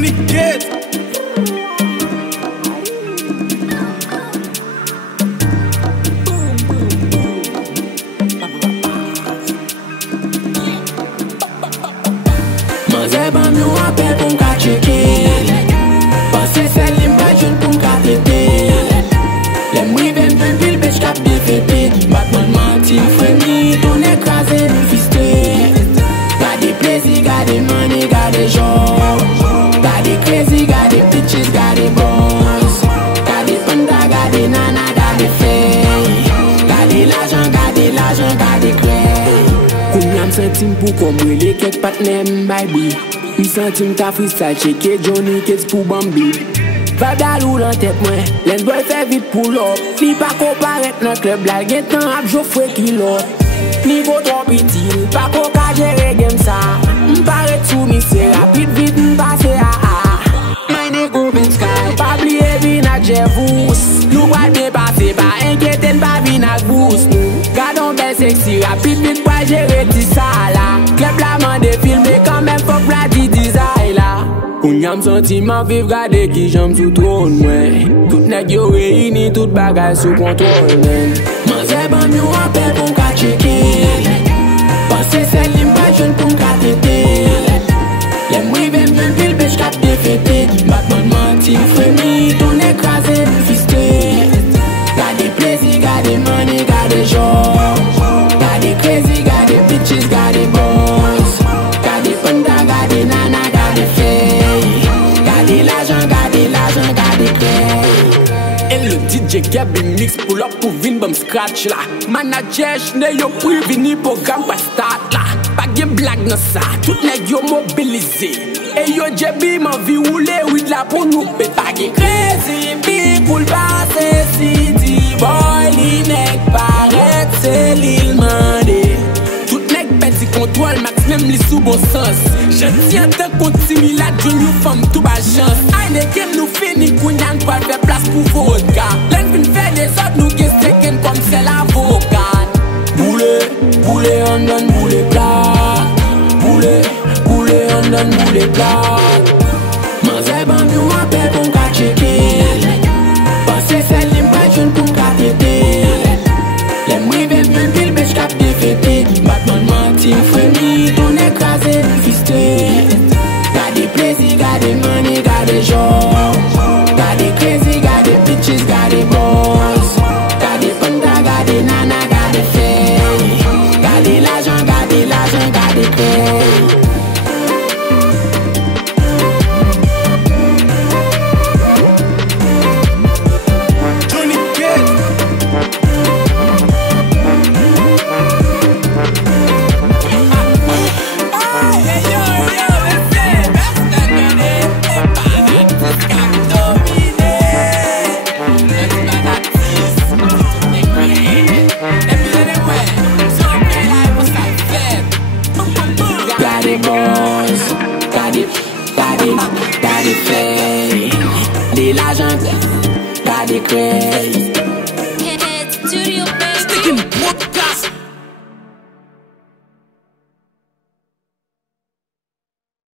Johnny Kidd. Manze ban mi wapel pou mka cheke. Pense sel li mpa joun pou mka tete. Lem riven pen pil bech kap de fete. Batman manti fremi, ton ekraze nou fiste. Gade plezi, gade money, gade job. Gade crazy, gade bitches, gade boys. Gade panda, gade nana, gade fey. Gade l'argent, gade cray. Kounyan sentim pou komwele kek patnem baybi. Mi sentim ta freestyle cheke Johnny Kids pou Bambi. Vibe dalou lan tet mwen, lens boy fe vit pou lop. Li pa ko paret nan klub la gen tan ap jofre kilot. Niveau trop itil, pa ko ka jere game sa. M'paret sou mi se rapide vite m'passe a. Mine open sky, pa bliye vin ak Jevous. Nou wad me pase, pa enketen pa vin ak boost. Gadon ben seksi, rapide vite pa jere ti sa la. Klep la man de filme, kan men fok la di dizay la. Kounyam sentiman viv gade ki jam sou tron mwen. Tout nek yo reini, tout bagay sou kontrol men. Manze ban mi wapel pou mka cheke. Pense sel li mpa joun pou mka tete. Lem riven pen pil bech kap de fete. Batman manti fremi, ton ekraze nou fiste. Gade plezi, gade money, gade job. Gade crazy, gade bitches, gade boys. Gade panda, gade nana, gade fey. Gade l'argent, gade cray. Et le DJ Gabi mix pull up pour vin bam scratch la. Manager ne yo preveni program pa start la. Pa gen blag nan sa, tout nèg yo mobilisé. Et yo JB man vi roule with la pou nou pet. Pa gen crazy people passe city boy. Li nèg paret se l'il mande. Tout nèg petit contrôle max même li sous bon sens. Je tiens te continue la dream you femme tout ba chance. Ay ne kem nou fini kounyan kwa fè place pou vodka. Len fin fè des autres nou ki steken comme c'est l'avocat. Boule, boule on donne boule plat. Boule, boule on donne boule plat. Manze ban mi wapel pou mka cheke. Pense sel li mpa joun pou mka tete. Lem riven pen pil bech kap de fete. Batman manti fremi, ton ekraze nou fiste. Gade plezi, gade money, gade job. Gade crazy, gade bitches, gade boys. Gade panda, gade nana, gade fey. Gade l'argent, gade cray. Johnny Kidd. Gade boys, gade fey. Gade l'argent, gade cray.